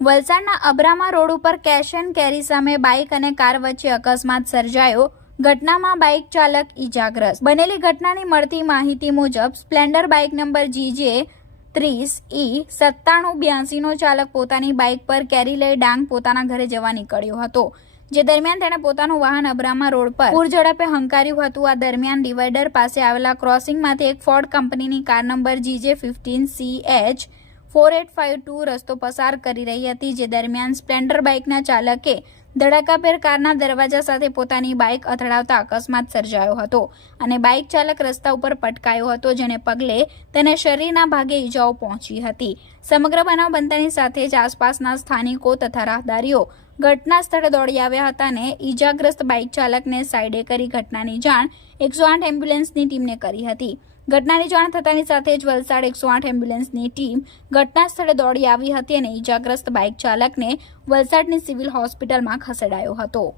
વલસાડના અબ્રામા રોડ ઉપર cache and કેરી સામે બાઇક અને કાર વચ્ચે અકસ્માત સર્જાયો। ઘટનામાં બાઇક ચાલક ઈજાગ્રસ્ત। બનેલી ઘટનાની મળતી માહિતી મુજબ Splendor bike number GJ 30E9782 નો ચાલક પોતાની બાઇક પર કેરી લઈ ડાંગ પોતાના ઘરે જવા નીકળ્યો હતો। જે દરમિયાન તેણે પોતાનું વાહન અબ્રામા રોડ પર પૂર ઝડપે હંકાર્યું હતું। આ દરમિયાન ડિવાઈડર પાસે આવેલા ક્રોસિંગમાંથી એક ફોર્ડ કંપનીની કાર નંબર GJ 15CH 4852 રસ્તો પસાર કરી રહી હતી। જે દરમિયાન સ્પ્લેન્ડર બાઇકના ચાલકે ધડાકાભેર કારના દરવાજા સાથે પોતાની બાઇક અથડાવતા અકસ્માત સર્જાયો હતો અને બાઇક ચાલક રસ્તા ઉપર પટકાયો હતો, જેને પગલે તેને શરીરના ભાગે ઈજાઓ પહોંચી હતી। સમગ્ર બનાવ બનતાની સાથે જ આસપાસના સ્થાનિકો તથા રાહદારીઓ ઘટના સ્થળે દોડી આવ્યા હતા અને ઈજાગ્રસ્ત બાઇક ચાલકને સાઈડે કરી ઘટનાની જાણ 108 એમ્બ્યુલન્સની ટીમને કરી હતી। ઘટનાની જાણ થતાની સાથે જ વલસાડ 108 એમ્બ્યુલન્સની ટીમ ઘટના સ્થળે દોડી આવી હતી અને ઈજાગ્રસ્ત બાઇક ચાલકને વલસાડની સિવિલ હોસ્પિટલમાં ખસેડાયો હતો।